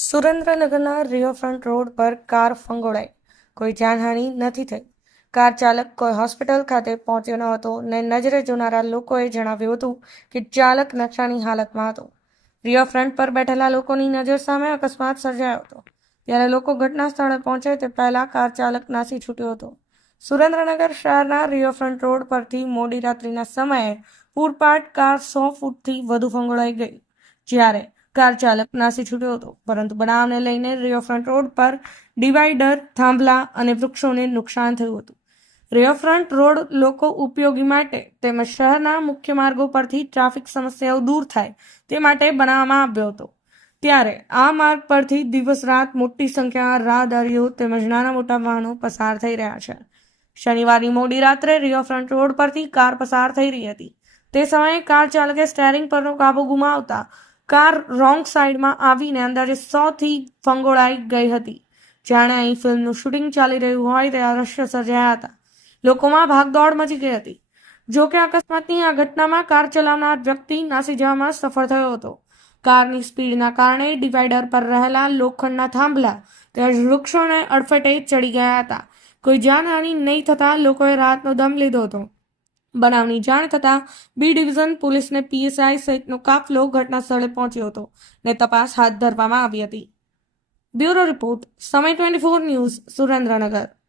સુરેન્દ્રનગરના riverfront road પર car ફંગોળાઈ, કોઈ જાનહાનિ નથી થઈ. કાર ચાલક કોઈ હોસ્પિટલ ખાતે પહોંચ્યો ન હતો ને નજરે જોનારા લોકોએ જણાવ્યું હતું કે ચાલક નશાની હાલતમાં હતો. રિવરફ્રન્ટ પર બેઠેલા લોકોની નજર સામે અકસ્માત સર્જાયો હતો. ત્યારે લોકો ઘટના સ્થળે પહોંચે તે પહેલા કાર ચાલક નાસી છૂટ્યો હતો. સુરેન્દ્રનગર શહેરના રિવરફ્રન્ટ રોડ પરથી મોડી રાત્રિના સમયે પૂરપાટ કાર 100 ફૂટથી વધુ ફંગોળાઈ ગઈ, જ્યારે કાર ચાલક નાસી છૂટ્યો હતો. પરંતુ બનાવને લઈને રિવરફ્રન્ટ રોડ પર ડિવાઈડર, થાંભલા અને વૃક્ષોને નુકસાન થયું હતું. રિવરફ્રન્ટ રોડ લોકો ઉપયોગી માટે તેમજ શહેરના મુખ્ય માર્ગો પરથી ટ્રાફિક સમસ્યાઓ દૂર થાય તે માટે બનાવવામાં આવ્યો હતો. ત્યારે આ માર્ગ પરથી દિવસ રાત મોટી સંખ્યામાં રાહદારીઓ તેમજ નાના મોટા વાહનો પસાર થઈ રહ્યા છે. શનિવારની મોડી રાત્રે રિવરફ્રન્ટ રોડ પરથી કાર પસાર થઈ રહી હતી. તે સમયે કાર ચાલકે સ્ટેરિંગ પરનો કાબુ ગુમાવતા કાર રોંગ સાઈડમાં આવીને અંદાજે 100થી ફંગોળાઈ ગઈ હતી. જાણે અહીં ફિલ્મનું શૂટિંગ ચાલી રહ્યું હોય તેવા દ્રશ્યો સર્જાયા હતા. લોકોમાં ભાગદોડ મચી ગઈ હતી. જોકે અકસ્માતની આ ઘટનામાં કાર ચલાવનાર વ્યક્તિ નાસી જવામાં સફળ થયો હતો. કારની સ્પીડના કારણે ડિવાઈડર પર રહેલા લોખંડના થાંભલા તેમજ વૃક્ષોને અડફેટે ચડી ગયા હતા. કોઈ જાનહાનિ નહીં થતાં લોકોએ રાહતનો દમ લીધો હતો. બનાવની જાણ થતાં બી ડિવિઝન પોલીસને પીએસઆઈ સહિતનો કાફલો ઘટના સ્થળે પહોંચ્યો હતો ને તપાસ હાથ ધરવામાં આવી હતી. બ્યુરો રિપોર્ટ, સમય 24 ન્યૂઝ, સુરેન્દ્રનગર.